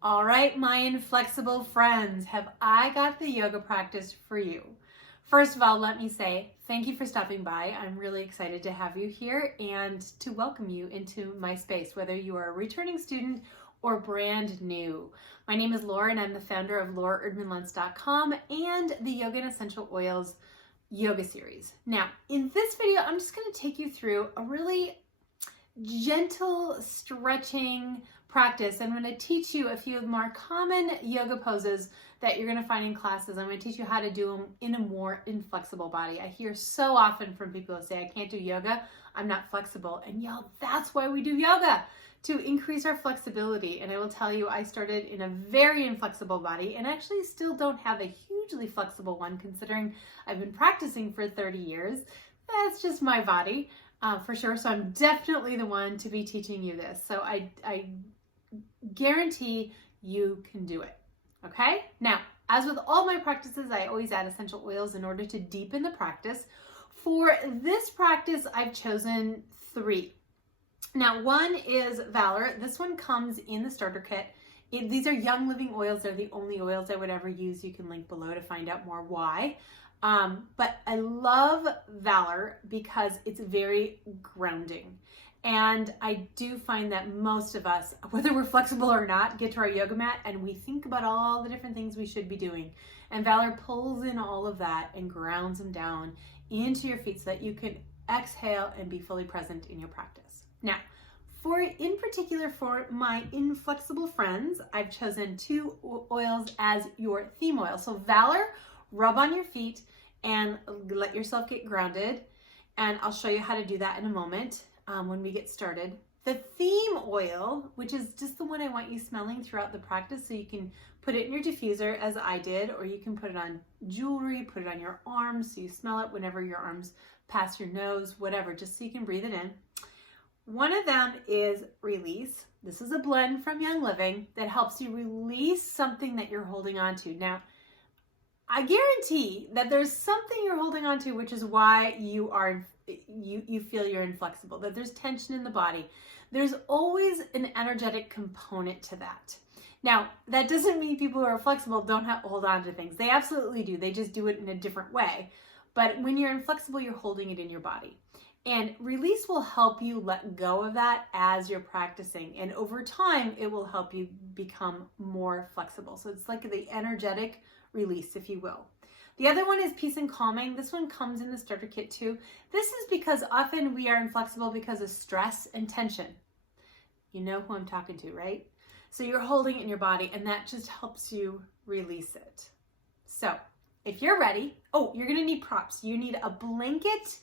All right, my inflexible friends, have I got the yoga practice for you? First of all, let me say thank you for stopping by. I'm really excited to have you here and to welcome you into my space, whether you are a returning student or brand new. My name is Laura and I'm the founder of Erdman-Luntz.com and the Yoga and Essential Oils yoga series. Now, in this video, I'm just going to take you through a really gentle stretching practice. I'm going to teach you a few of the more common yoga poses that you're going to find in classes. I'm going to teach you how to do them in a more inflexible body. I hear so often from people who say, I can't do yoga, I'm not flexible. And y'all, that's why we do yoga, to increase our flexibility. And I will tell you, I started in a very inflexible body and actually still don't have a hugely flexible one, considering I've been practicing for 30 years. That's just my body. For sure. So I'm definitely the one to be teaching you this. So I guarantee you can do it. Okay. Now, as with all my practices, I always add essential oils in order to deepen the practice. For this practice, I've chosen 3. Now, one is Valor. This one comes in the starter kit. These are Young Living oils. They're the only oils I would ever use. You can link below to find out more why. But I love Valor because it's very grounding. And I do find that most of us, whether we're flexible or not, get to our yoga mat and we think about all the different things we should be doing. And Valor pulls in all of that and grounds them down into your feet so that you can exhale and be fully present in your practice. Now, in particular for my inflexible friends, I've chosen 2 oils as your theme oil. So Valor, rub on your feet and let yourself get grounded. And I'll show you how to do that in a moment when we get started. The theme oil, which is just the one I want you smelling throughout the practice, so you can put it in your diffuser as I did, or you can put it on jewelry, put it on your arms so you smell it whenever your arms pass your nose, whatever, just so you can breathe it in. One of them is Release. This is a blend from Young Living that helps you release something that you're holding on to. Now, I guarantee that there's something you're holding on to, which is why you feel you're inflexible, that there's tension in the body. There's always an energetic component to that. Now, that doesn't mean people who are flexible don't hold on to things. They absolutely do. They just do it in a different way. But when you're inflexible, you're holding it in your body. And Release will help you let go of that as you're practicing. And over time, it will help you become more flexible. So it's like the energetic release, if you will. The other one is Peace and Calming. This one comes in the starter kit too. This is because often we are inflexible because of stress and tension. You know who I'm talking to, right? So you're holding it in your body and that just helps you release it. So if you're ready, you're going to need props. You need a blanket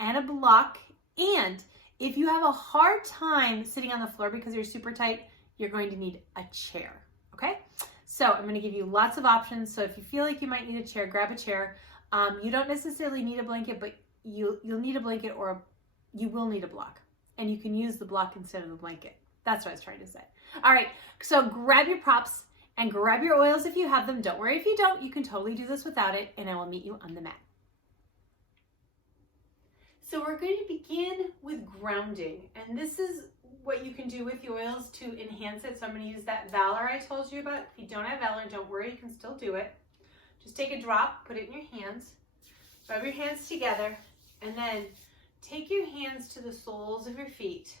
and a block. And if you have a hard time sitting on the floor because you're super tight, you're going to need a chair. Okay? So I'm going to give you lots of options. So if you feel like you might need a chair, grab a chair. You don't necessarily need a blanket, but you'll need a blanket, or you will need a block. And you can use the block instead of the blanket. That's what I was trying to say. All right, so grab your props and grab your oils if you have them. Don't worry if you don't. You can totally do this without it, and I will meet you on the mat. So we're going to begin with grounding, and this is what you can do with the oils to enhance it. So I'm going to use that Valor I told you about. If you don't have Valor, don't worry, you can still do it. Just take a drop, put it in your hands, rub your hands together, and then take your hands to the soles of your feet.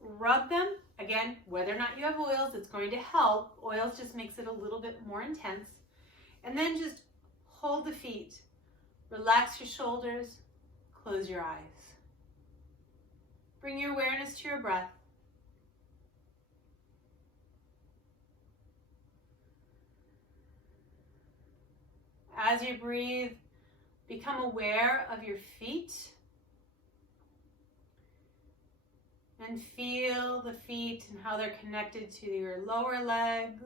Rub them. Again, whether or not you have oils, it's going to help. Oils just makes it a little bit more intense. And then just hold the feet. Relax your shoulders. Close your eyes. Bring your awareness to your breath. As you breathe, become aware of your feet and feel the feet and how they're connected to your lower legs,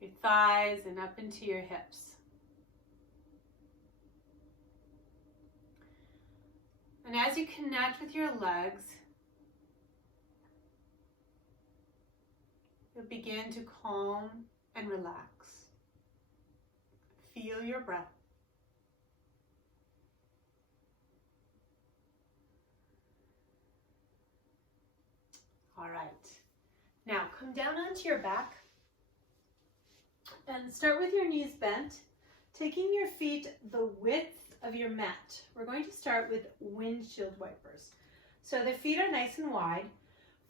your thighs, and up into your hips. And as you connect with your legs, you'll begin to calm and relax. Feel your breath. All right. Now come down onto your back and start with your knees bent, taking your feet the width of your mat. We're going to start with windshield wipers. So the feet are nice and wide.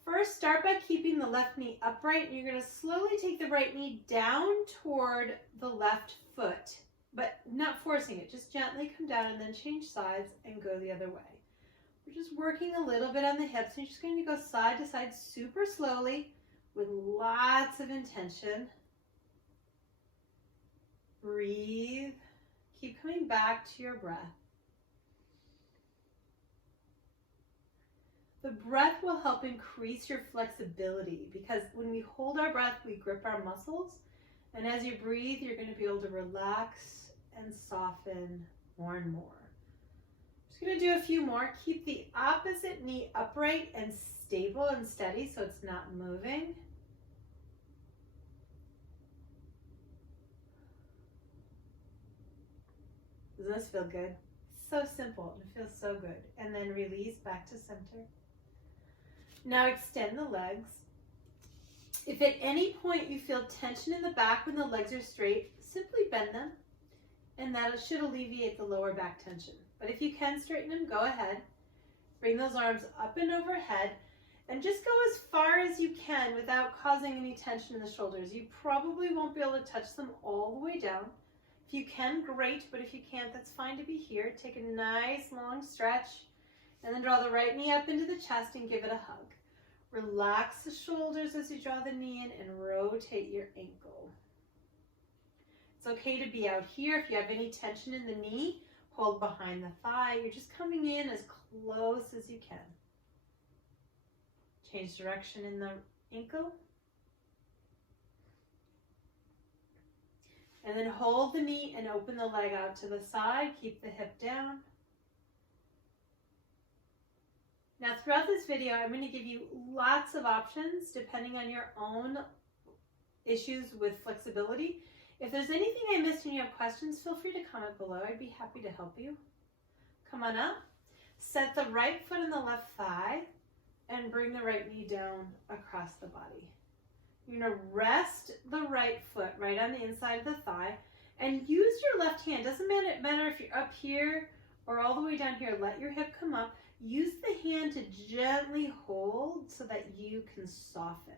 First, start by keeping the left knee upright, and you're going to slowly take the right knee down toward the left foot, but not forcing it. Just gently come down and then change sides and go the other way. We're just working a little bit on the hips. You're just going to go side to side super slowly with lots of intention. Breathe. Keep coming back to your breath. The breath will help increase your flexibility because when we hold our breath, we grip our muscles. And as you breathe, you're going to be able to relax and soften more and more. Just going to do a few more. Keep the opposite knee upright and stable and steady so it's not moving. Doesn't this feel good? So simple. It feels so good. And then release back to center. Now extend the legs. If at any point you feel tension in the back when the legs are straight, simply bend them, and that should alleviate the lower back tension. But if you can straighten them, go ahead. Bring those arms up and overhead, and just go as far as you can without causing any tension in the shoulders. You probably won't be able to touch them all the way down. If you can, great, but if you can't, that's fine to be here. Take a nice long stretch, and then draw the right knee up into the chest and give it a hug. Relax the shoulders as you draw the knee in and rotate your ankle. It's okay to be out here. If you have any tension in the knee, hold behind the thigh. You're just coming in as close as you can. Change direction in the ankle. And then hold the knee and open the leg out to the side. Keep the hip down. Now throughout this video, I'm going to give you lots of options depending on your own issues with flexibility. If there's anything I missed and you have questions, feel free to comment below. I'd be happy to help you. Come on up. Set the right foot on the left thigh and bring the right knee down across the body. You're going to rest the right foot right on the inside of the thigh and use your left hand. Doesn't matter if you're up here or all the way down here. Let your hip come up. Use the hand to gently hold so that you can soften.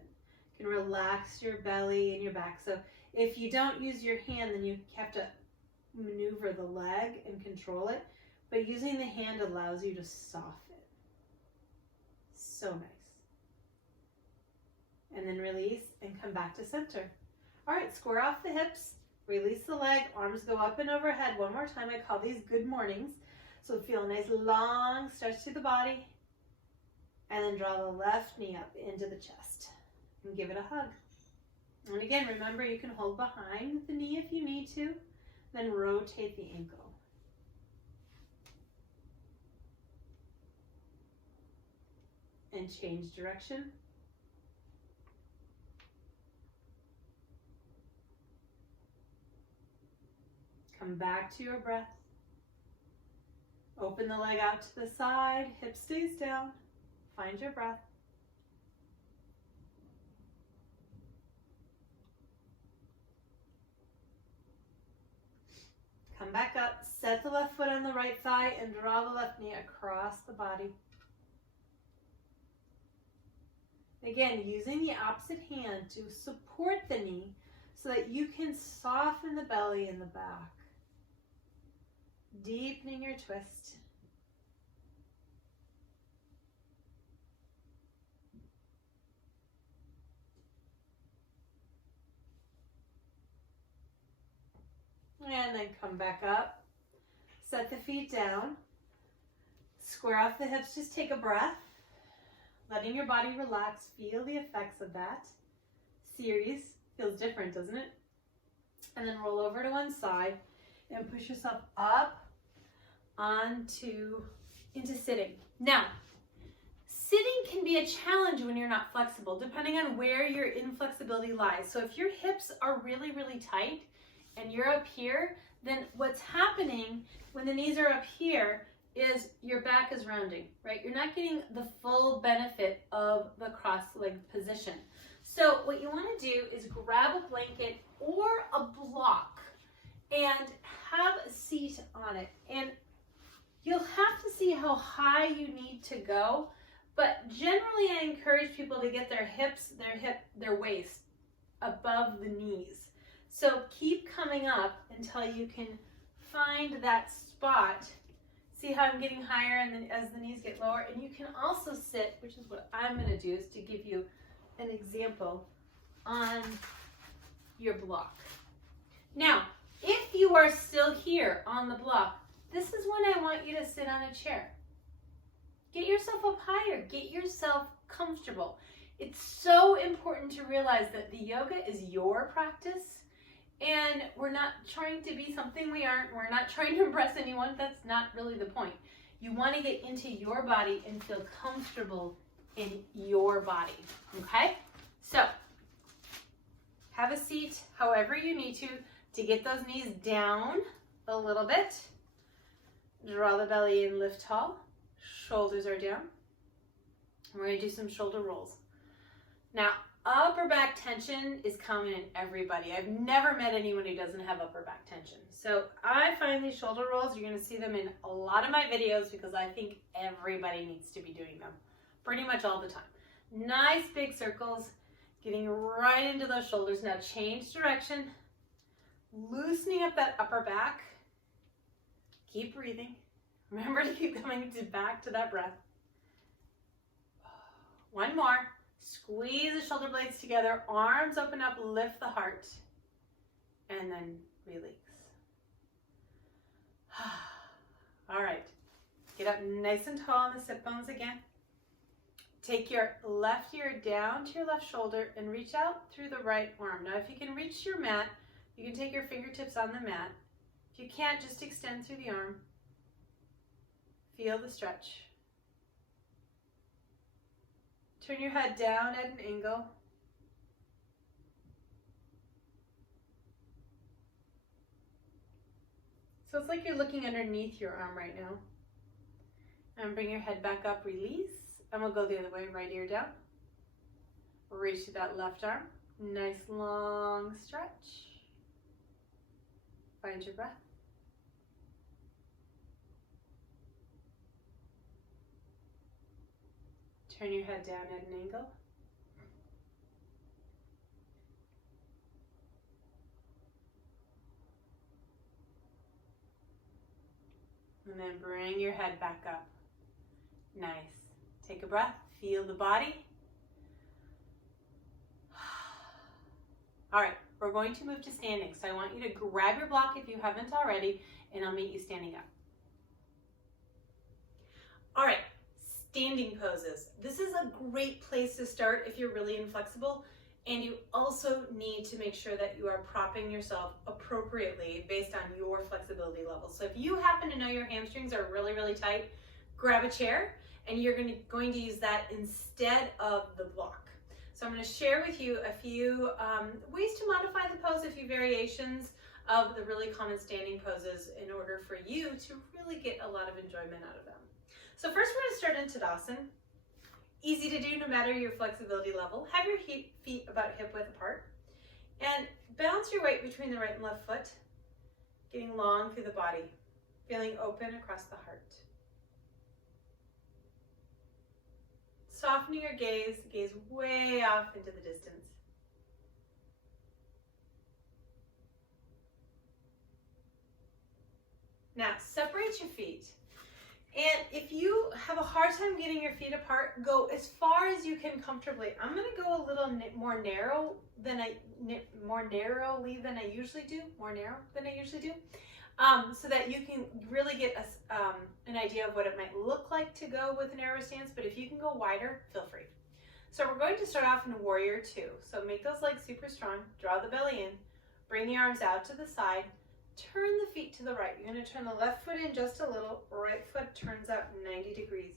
You can relax your belly and your back. So if you don't use your hand, then you have to maneuver the leg and control it. But using the hand allows you to soften. So nice. And then release and come back to center. All right, square off the hips. Release the leg. Arms go up and overhead. One more time. I call these good mornings. So feel a nice long stretch through the body, and then draw the left knee up into the chest and give it a hug. And again, remember you can hold behind the knee if you need to, then rotate the ankle. And change direction. Come back to your breath. Open the leg out to the side, hip stays down, find your breath. Come back up, set the left foot on the right thigh and draw the left knee across the body. Again, using the opposite hand to support the knee so that you can soften the belly and the back. Deepening your twist. And then come back up. Set the feet down. Square off the hips. Just take a breath. Letting your body relax. Feel the effects of that series. Feels different, doesn't it? And then roll over to one side and push yourself up into sitting. Now, sitting can be a challenge when you're not flexible, depending on where your inflexibility lies. So if your hips are really, really tight and you're up here, then what's happening when the knees are up here is your back is rounding, right? You're not getting the full benefit of the cross-legged position. So what you want to do is grab a blanket or a block and have a seat on it. And you'll have to see how high you need to go, but generally I encourage people to get their hips, their waist above the knees. So keep coming up until you can find that spot. See how I'm getting higher and then as the knees get lower? And you can also sit, which is what I'm going to do, is to give you an example on your block. Now, if you are still here on the block, this is when I want you to sit on a chair. Get yourself up higher. Get yourself comfortable. It's so important to realize that the yoga is your practice, and we're not trying to be something we aren't. We're not trying to impress anyone. That's not really the point. You want to get into your body and feel comfortable in your body, okay? So, have a seat however you need to get those knees down a little bit. Draw the belly in, lift tall. Shoulders are down. We're going to do some shoulder rolls. Now, upper back tension is common in everybody. I've never met anyone who doesn't have upper back tension. So I find these shoulder rolls, you're going to see them in a lot of my videos because I think everybody needs to be doing them pretty much all the time. Nice big circles, getting right into those shoulders. Now change direction, loosening up that upper back. Keep breathing. Remember to keep coming back to that breath. One more. Squeeze the shoulder blades together, arms open up, lift the heart, and then release. All right, get up nice and tall on the sit bones again. Take your left ear down to your left shoulder and reach out through the right arm. Now, if you can reach your mat, you can take your fingertips on the mat. If you can't, just extend through the arm. Feel the stretch. Turn your head down at an angle. So it's like you're looking underneath your arm right now. And bring your head back up, release. And we'll go the other way, right ear down. Reach to that left arm. Nice long stretch. Find your breath. Turn your head down at an angle. And then bring your head back up. Nice. Take a breath. Feel the body. All right, we're going to move to standing. So I want you to grab your block if you haven't already, and I'll meet you standing up. All right. Standing poses. This is a great place to start if you're really inflexible, and you also need to make sure that you are propping yourself appropriately based on your flexibility level. So if you happen to know your hamstrings are really, really tight, grab a chair and you're going to use that instead of the block. So I'm going to share with you a few ways to modify the pose, a few variations of the really common standing poses in order for you to really get a lot of enjoyment out of them. So first we're going to start in Tadasana. Easy to do no matter your flexibility level. Have your feet about hip width apart. And balance your weight between the right and left foot, getting long through the body, feeling open across the heart. Softening your gaze way off into the distance. Now separate your feet. And if you have a hard time getting your feet apart, go as far as you can comfortably. I'm going to go a little more narrowly than I usually do, so that you can really get an idea of what it might look like to go with a narrow stance. But if you can go wider, feel free. So we're going to start off in Warrior 2. So make those legs super strong. Draw the belly in. Bring the arms out to the side. Turn the feet to the right. You're going to turn the left foot in just a little. Right foot turns out 90 degrees.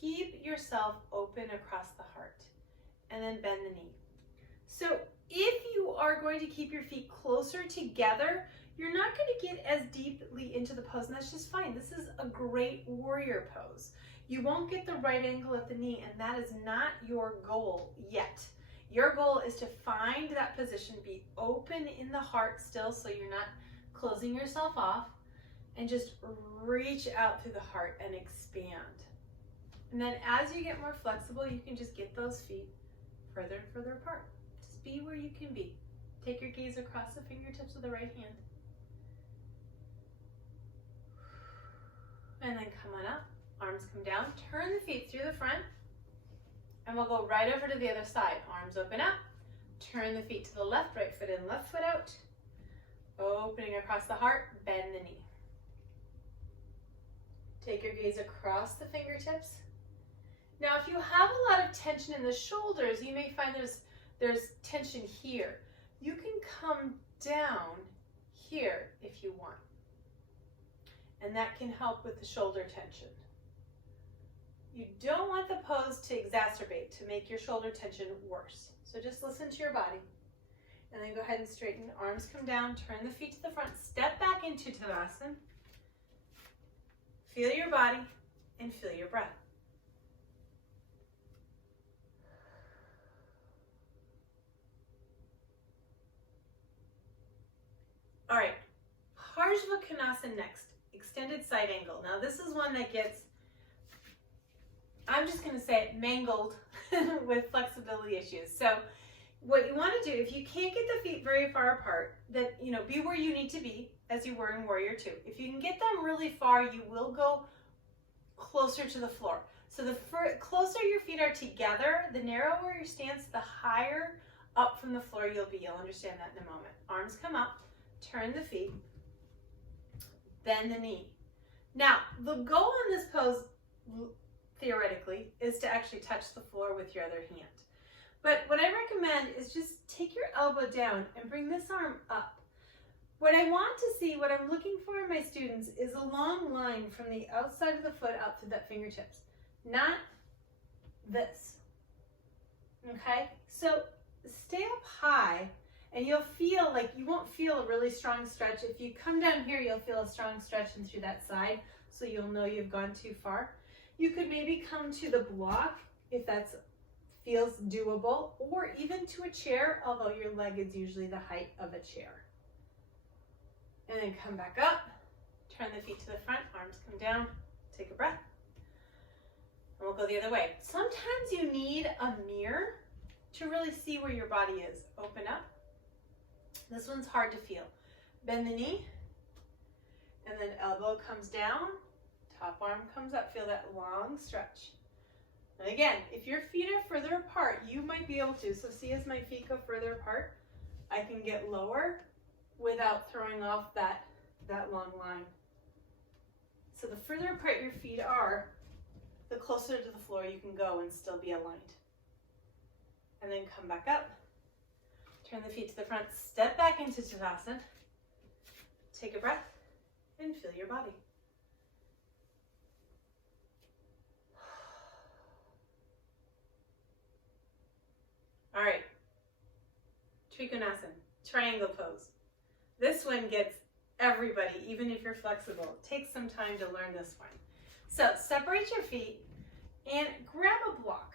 Keep yourself open across the heart. And then bend the knee. So if you are going to keep your feet closer together, you're not going to get as deeply into the pose, and that's just fine. This is a great warrior pose. You won't get the right angle at the knee, and that is not your goal yet. Your goal is to find that position, be open in the heart still so you're not closing yourself off, and just reach out through the heart and expand. And then as you get more flexible, you can just get those feet further and further apart. Just be where you can be. Take your gaze across the fingertips of the right hand. And then come on up, arms come down, turn the feet through the front, and we'll go right over to the other side. Arms open up, turn the feet to the left, right foot in, left foot out, opening across the heart, bend the knee. Take your gaze across the fingertips. Now, if you have a lot of tension in the shoulders, you may find there's tension here. You can come down here if you want. And that can help with the shoulder tension. You don't want the pose to exacerbate, to make your shoulder tension worse. So just listen to your body. And then go ahead and straighten. Arms come down, turn the feet to the front, step back into Tadasana. Feel your body and feel your breath. All right, Parsvakonasana next, extended side angle. Now this is one that gets, I'm just gonna say it, mangled with flexibility issues. So what you wanna do, if you can't get the feet very far apart, that, be where you need to be as you were in Warrior Two. If you can get them really far, you will go closer to the floor. So the closer your feet are together, the narrower your stance, the higher up from the floor you'll be. You'll understand that in a moment. Arms come up. Turn the feet, bend the knee. Now, the goal in this pose, theoretically, is to actually touch the floor with your other hand. But what I recommend is just take your elbow down and bring this arm up. What I want to see, what I'm looking for in my students, is a long line from the outside of the foot out to that fingertips, not this. Okay? So stay up high. And you'll feel like you won't feel a really strong stretch. If you come down here, you'll feel a strong stretch in through that side, so you'll know you've gone too far. You could maybe come to the block if that feels doable, or even to a chair, although your leg is usually the height of a chair. And then come back up, turn the feet to the front, arms come down, take a breath. And we'll go the other way. Sometimes you need a mirror to really see where your body is. Open up. This one's hard to feel. Bend the knee, and then elbow comes down, top arm comes up. Feel that long stretch. And again, if your feet are further apart, you might be able to. So see, as my feet go further apart, I can get lower without throwing off that long line. So the further apart your feet are, the closer to the floor you can go and still be aligned. And then come back up. Turn the feet to the front, step back into Tadasana, take a breath, and feel your body. All right, Trikonasana, triangle pose. This one gets everybody, even if you're flexible. It takes some time to learn this one. So separate your feet and grab a block.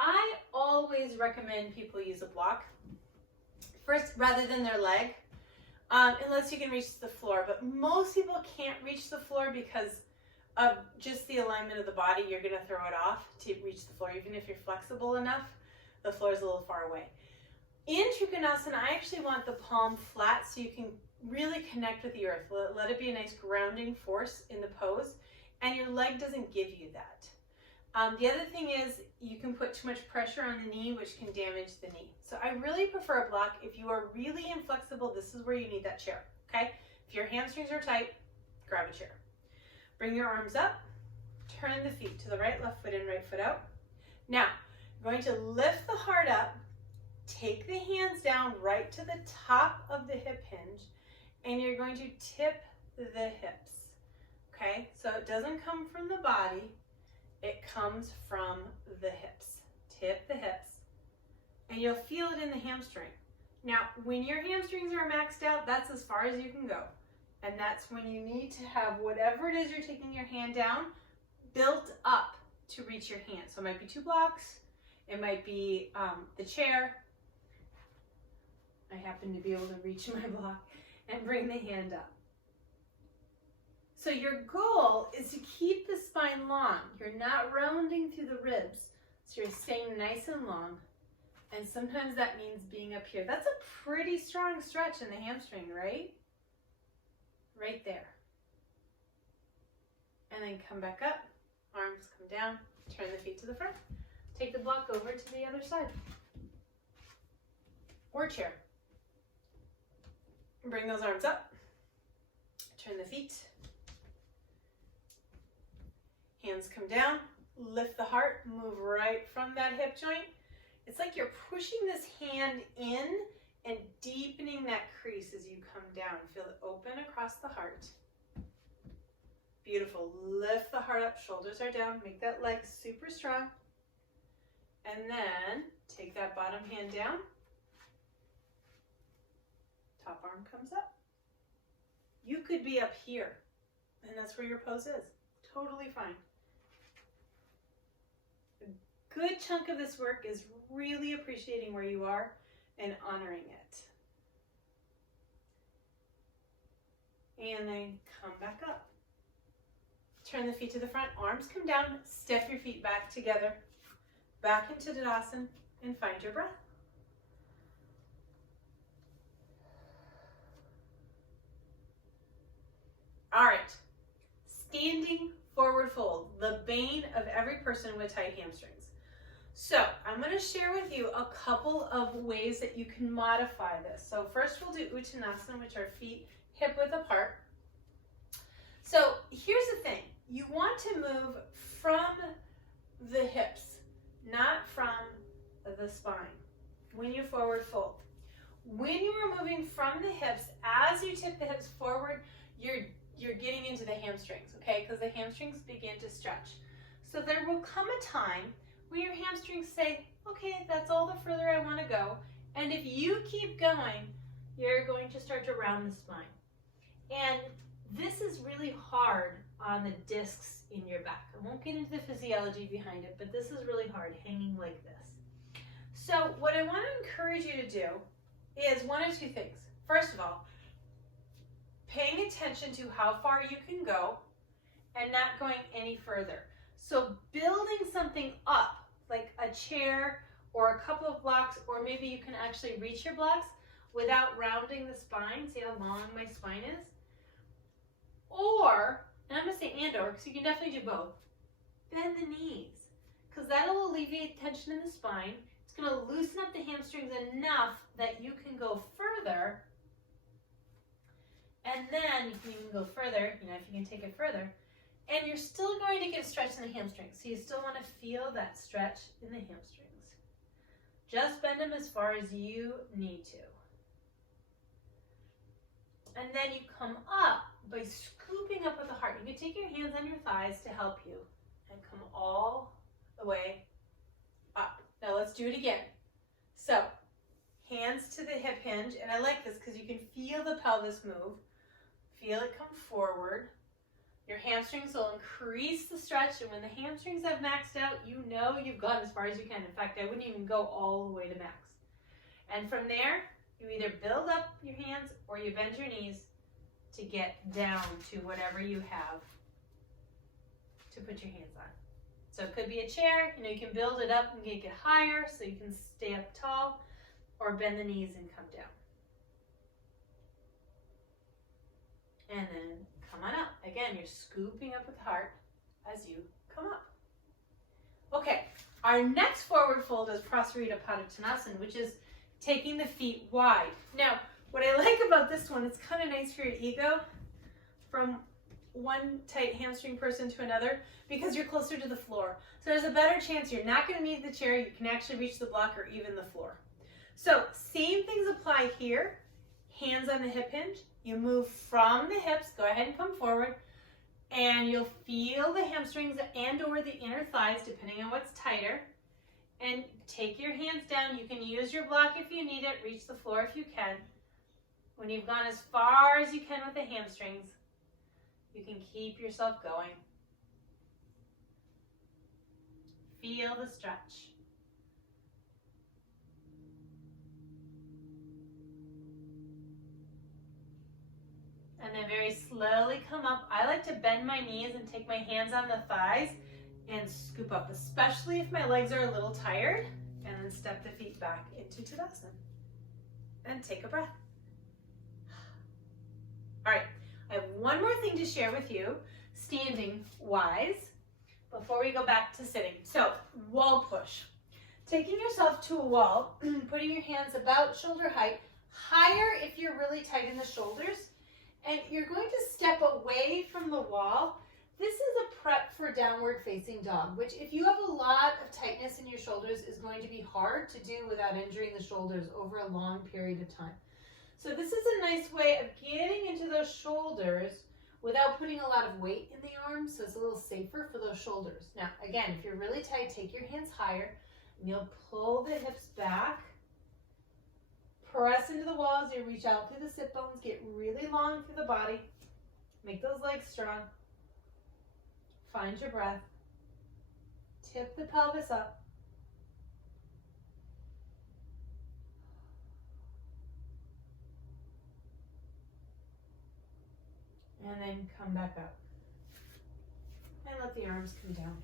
I always recommend people use a block first rather than their leg, unless you can reach the floor. But most people can't reach the floor because of just the alignment of the body. You're going to throw it off to reach the floor. Even if you're flexible enough, the floor is a little far away. In Trikonasana, I actually want the palm flat so you can really connect with the earth. Let it be a nice grounding force in the pose, and your leg doesn't give you that. The other thing is you can put too much pressure on the knee, which can damage the knee. So I really prefer a block. If you are really inflexible, this is where you need that chair, okay? If your hamstrings are tight, grab a chair. Bring your arms up, turn the feet to the right, left foot in, right foot out. Now, you're going to lift the heart up, take the hands down right to the top of the hip hinge, and you're going to tip the hips, okay? So it doesn't come from the body, it comes from the hips. Tip the hips, and you'll feel it in the hamstring. Now, when your hamstrings are maxed out, that's as far as you can go. And that's when you need to have whatever it is you're taking your hand down built up to reach your hand. So it might be 2 blocks, It might be the chair. I happen to be able to reach my block and bring the hand up. So your goal is to keep the spine long. You're not rounding through the ribs. So you're staying nice and long. And sometimes that means being up here. That's a pretty strong stretch in the hamstring, right? Right there. And then come back up, arms come down, turn the feet to the front. Take the block over to the other side. Or chair. Bring those arms up, turn the feet. Hands come down, lift the heart, move right from that hip joint. It's like you're pushing this hand in and deepening that crease as you come down. Feel it open across the heart. Beautiful. Lift the heart up, shoulders are down, make that leg super strong. And then take that bottom hand down. Top arm comes up. You could be up here, and that's where your pose is. Totally fine. A good chunk of this work is really appreciating where you are and honoring it. And then come back up. Turn the feet to the front, arms come down, step your feet back together, back into Tadasana, and find your breath. All right, standing forward fold, the bane of every person with tight hamstrings. So I'm going to share with you a couple of ways that you can modify this. So first we'll do Uttanasana, which are feet hip width apart. So here's the thing, you want to move from the hips, not from the spine when you forward fold. When you are moving from the hips, as you tip the hips forward, you're getting into the hamstrings, okay? Because the hamstrings begin to stretch. So there will come a time when your hamstrings say, okay, that's all the further I want to go. And if you keep going, you're going to start to round the spine. And this is really hard on the discs in your back. I won't get into the physiology behind it, but this is really hard, hanging like this. So what I want to encourage you to do is one of two things. First of all, paying attention to how far you can go and not going any further. So building something up, like a chair or a couple of blocks, or maybe you can actually reach your blocks without rounding the spine. See how long my spine is? Or, and I'm going to say and/or, because you can definitely do both, bend the knees, because that'll alleviate tension in the spine. It's going to loosen up the hamstrings enough that you can go further. And then you can even go further, if you can take it further. And you're still going to get a stretch in the hamstrings. So you still want to feel that stretch in the hamstrings. Just bend them as far as you need to. And then you come up by scooping up with the heart. You can take your hands on your thighs to help you. And come all the way up. Now let's do it again. So, hands to the hip hinge. And I like this because you can feel the pelvis move. Feel it come forward. Your hamstrings will increase the stretch, and when the hamstrings have maxed out, you know you've gone as far as you can. In fact, I wouldn't even go all the way to max. And from there, you either build up your hands or you bend your knees to get down to whatever you have to put your hands on. So it could be a chair, you can build it up and get higher so you can stay up tall, or bend the knees and come down. And then come on up. Again, you're scooping up with the heart as you come up. Okay, our next forward fold is Prasarita Padottanasana, which is taking the feet wide. Now, what I like about this one, it's kind of nice for your ego from one tight hamstring person to another because you're closer to the floor. So there's a better chance you're not going to need the chair. You can actually reach the block or even the floor. So same things apply here. Hands on the hip hinge. You move from the hips, go ahead and come forward, and you'll feel the hamstrings and or the inner thighs, depending on what's tighter. And take your hands down. You can use your block if you need it, reach the floor if you can. When you've gone as far as you can with the hamstrings, you can keep yourself going. Feel the stretch. And then very slowly come up. I like to bend my knees and take my hands on the thighs and scoop up, especially if my legs are a little tired. And then step the feet back into Tadasana. And take a breath. All right, I have one more thing to share with you, standing wise, before we go back to sitting. So, wall push. Taking yourself to a wall, putting your hands about shoulder height, higher if you're really tight in the shoulders, and you're going to step away from the wall. This is a prep for downward facing dog, which if you have a lot of tightness in your shoulders is going to be hard to do without injuring the shoulders over a long period of time. So this is a nice way of getting into those shoulders without putting a lot of weight in the arms, so it's a little safer for those shoulders. Now, again, if you're really tight, take your hands higher, and you'll pull the hips back. Press into the wall as you reach out through the sit bones, get really long through the body. Make those legs strong. Find your breath. Tip the pelvis up. And then come back up. And let the arms come down.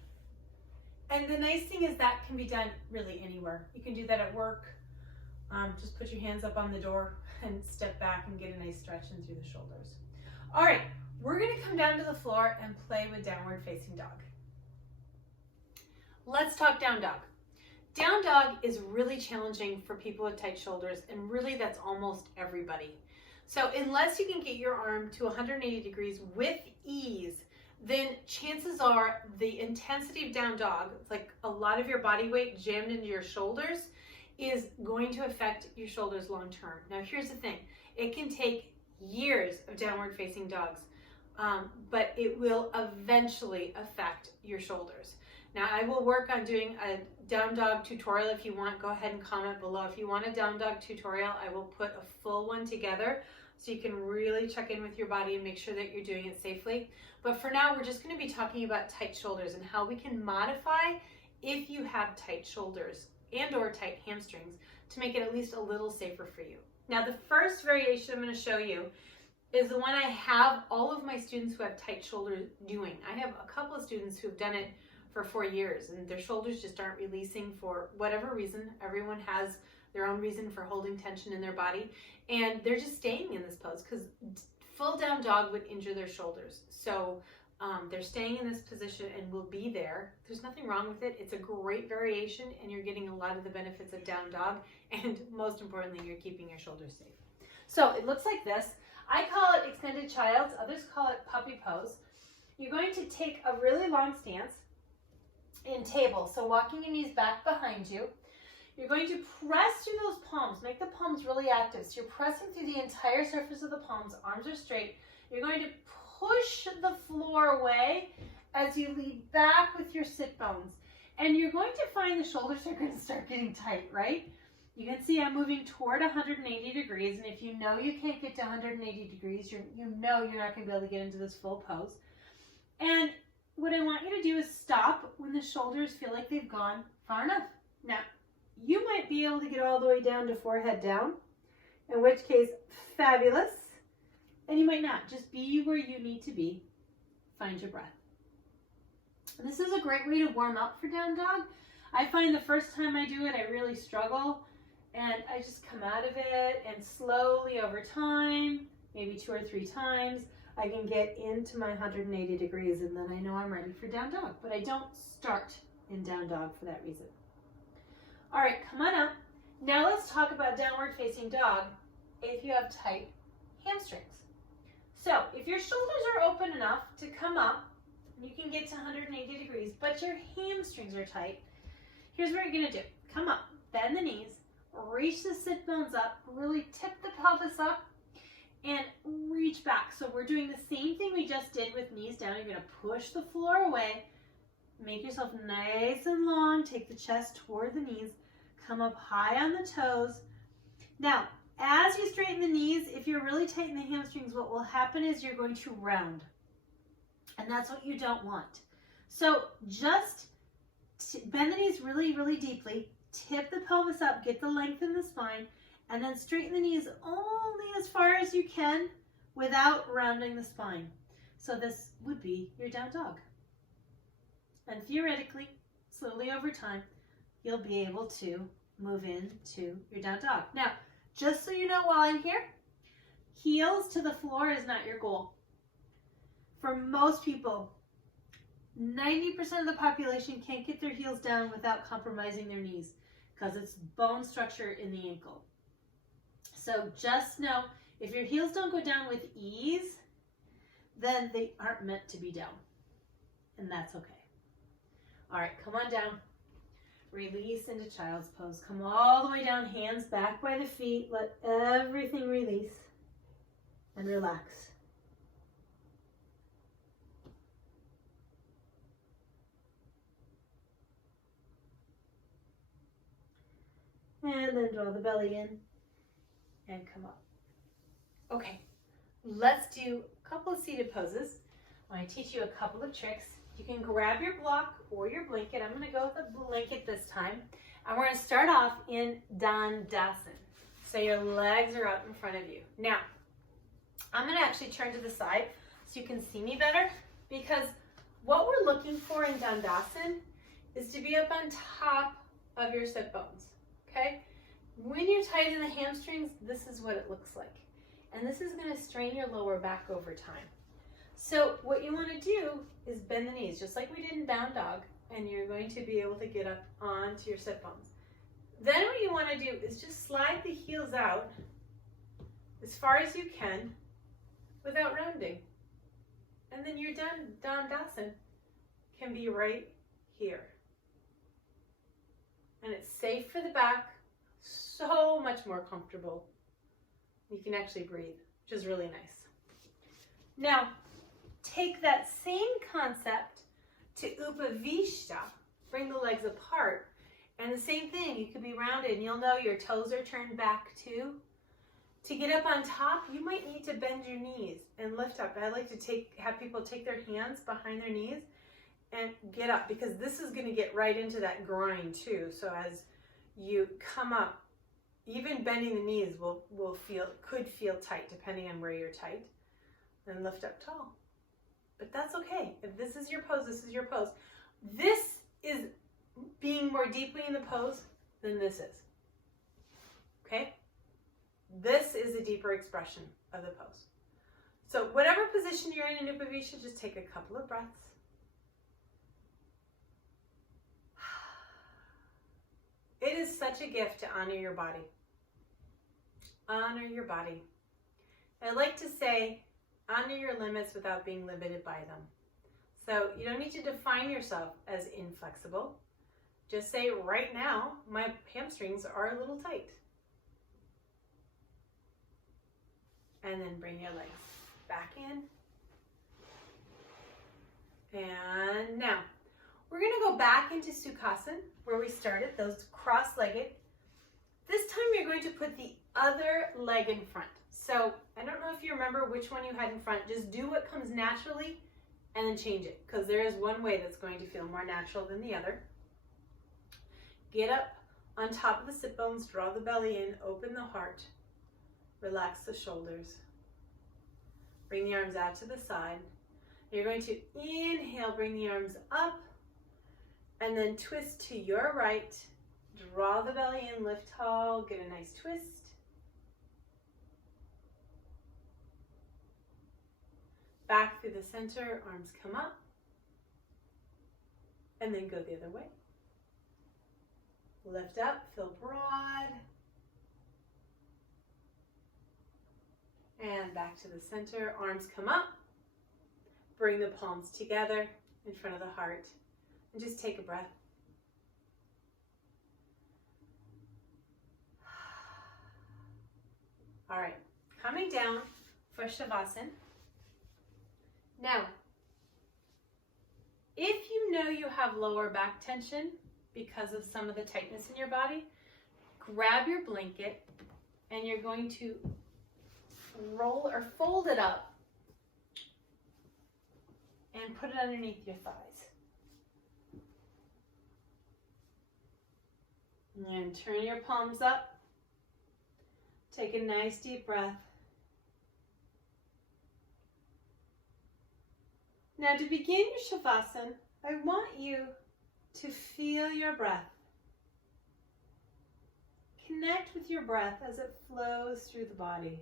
And the nice thing is that can be done really anywhere. You can do that at work. Just put your hands up on the door and step back and get a nice stretch in through the shoulders. All right, we're gonna come down to the floor and play with downward facing dog. Let's talk down dog. Down dog is really challenging for people with tight shoulders, and really that's almost everybody. So unless you can get your arm to 180 degrees with ease, then chances are the intensity of down dog, like a lot of your body weight jammed into your shoulders, is going to affect your shoulders long term. Now here's the thing, it can take years of downward facing dogs, but it will eventually affect your shoulders. Now I will work on doing a down dog tutorial. If you want, go ahead and comment below. If you want a down dog tutorial, I will put a full one together so you can really check in with your body and make sure that you're doing it safely. But for now, we're just going to be talking about tight shoulders and how we can modify if you have tight shoulders and or tight hamstrings to make it at least a little safer for you. Now the first variation I'm going to show you is the one I have all of my students who have tight shoulders doing. I have a couple of students who've done it for 4 years and their shoulders just aren't releasing for whatever reason. Everyone has their own reason for holding tension in their body, and they're just staying in this pose because full down dog would injure their shoulders. So they're staying in this position and will be there. There's nothing wrong with it. It's a great variation and you're getting a lot of the benefits of down dog, and most importantly, you're keeping your shoulders safe. So it looks like this. I call it extended child's, others call it puppy pose. You're going to take a really long stance in table, so walking your knees back behind you. You're going to press through those palms, make the palms really active. So you're pressing through the entire surface of the palms, arms are straight. You're going to push the floor away as you lean back with your sit bones. And you're going to find the shoulders are going to start getting tight, right? You can see I'm moving toward 180 degrees, and if you know you can't get to 180 degrees, you know you're not going to be able to get into this full pose. And what I want you to do is stop when the shoulders feel like they've gone far enough. Now, you might be able to get all the way down to forehead down, in which case, fabulous. And you might not. Just be where you need to be. Find your breath. And this is a great way to warm up for down dog. I find the first time I do it, I really struggle. And I just come out of it, and slowly over time, maybe 2 or 3 times, I can get into my 180 degrees, and then I know I'm ready for down dog. But I don't start in down dog for that reason. All right, come on up. Now let's talk about downward facing dog if you have tight hamstrings. So if your shoulders are open enough to come up, you can get to 180 degrees, but your hamstrings are tight. Here's what you're gonna do. Come up, bend the knees, reach the sit bones up, really tip the pelvis up, and reach back. So we're doing the same thing we just did with knees down. You're gonna push the floor away, make yourself nice and long, take the chest toward the knees, come up high on the toes. Now, as you straighten the knees, if you're really tight in the hamstrings, what will happen is you're going to round. And that's what you don't want. So just bend the knees really, really deeply, tip the pelvis up, get the length in the spine, and then straighten the knees only as far as you can without rounding the spine. So this would be your down dog. And theoretically, slowly over time, you'll be able to move into your down dog. Now, just so you know while I'm here, heels to the floor is not your goal. For most people, 90% of the population can't get their heels down without compromising their knees because it's bone structure in the ankle. So just know, if your heels don't go down with ease, then they aren't meant to be down. And that's okay. All right, come on down. Release into child's pose. Come all the way down, hands back by the feet. Let everything release and relax. And then draw the belly in and come up. Okay, let's do a couple of seated poses. I want to teach you a couple of tricks. You can grab your block or your blanket. I'm going to go with a blanket this time. And we're going to start off in Dandasana. So your legs are out in front of you. Now, I'm going to actually turn to the side so you can see me better, because what we're looking for in Dandasana is to be up on top of your sit bones. Okay? When you're tight in the hamstrings, this is what it looks like. And this is going to strain your lower back over time. So what you want to do is bend the knees, just like we did in down dog, and you're going to be able to get up onto your sit bones. Then what you want to do is just slide the heels out as far as you can without rounding. And then your Dandasana can be right here. And it's safe for the back, so much more comfortable. You can actually breathe, which is really nice. Now, take that same concept to Upavishta, bring the legs apart, and the same thing, you could be rounded, and you'll know your toes are turned back too. To get up on top, you might need to bend your knees and lift up. I like to have people take their hands behind their knees and get up, because this is going to get right into that groin too. So as you come up, even bending the knees could feel tight depending on where you're tight. And lift up tall. But that's okay. If this is your pose, this is your pose. This is being more deeply in the pose than this is. Okay? This is a deeper expression of the pose. So whatever position you're in Upavishta, just take a couple of breaths. It is such a gift to honor your body. Honor your body. I like to say, honor your limits without being limited by them. So you don't need to define yourself as inflexible. Just say, right now, my hamstrings are a little tight. And then bring your legs back in. And now, we're going to go back into Sukhasana, where we started, those cross-legged. This time you're going to put the other leg in front. So I don't know if you remember which one you had in front. Just do what comes naturally and then change it, because there is one way that's going to feel more natural than the other. Get up on top of the sit bones, draw the belly in, open the heart, relax the shoulders. Bring the arms out to the side. You're going to inhale, bring the arms up, and then twist to your right. Draw the belly in, lift tall, get a nice twist. Back through the center, arms come up, and then go the other way. Lift up, feel broad, and back to the center, arms come up. Bring the palms together in front of the heart, and just take a breath. All right, coming down for Shavasana. Now, if you know you have lower back tension because of some of the tightness in your body, grab your blanket and you're going to roll or fold it up and put it underneath your thighs. And turn your palms up. Take a nice deep breath. Now to begin your Shavasana, I want you to feel your breath. Connect with your breath as it flows through the body.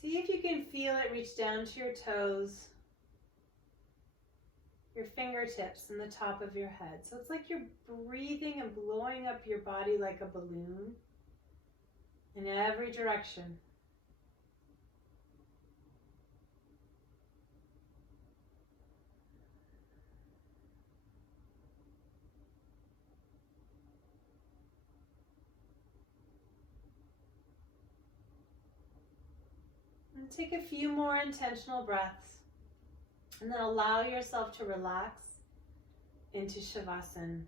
See if you can feel it reach down to your toes, your fingertips, and the top of your head. So it's like you're breathing and blowing up your body like a balloon in every direction. And take a few more intentional breaths, and then allow yourself to relax into Shavasana.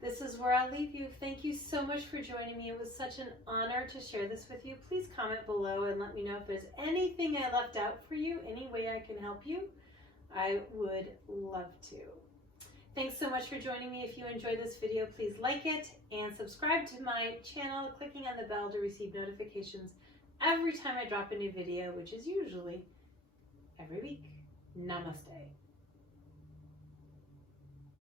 This is where I'll leave you. Thank you so much for joining me. It was such an honor to share this with you. Please comment below and let me know if there's anything I left out for you, any way I can help you. I would love to. Thanks so much for joining me. If you enjoyed this video, please like it and subscribe to my channel, clicking on the bell to receive notifications every time I drop a new video, which is usually every week. Namaste.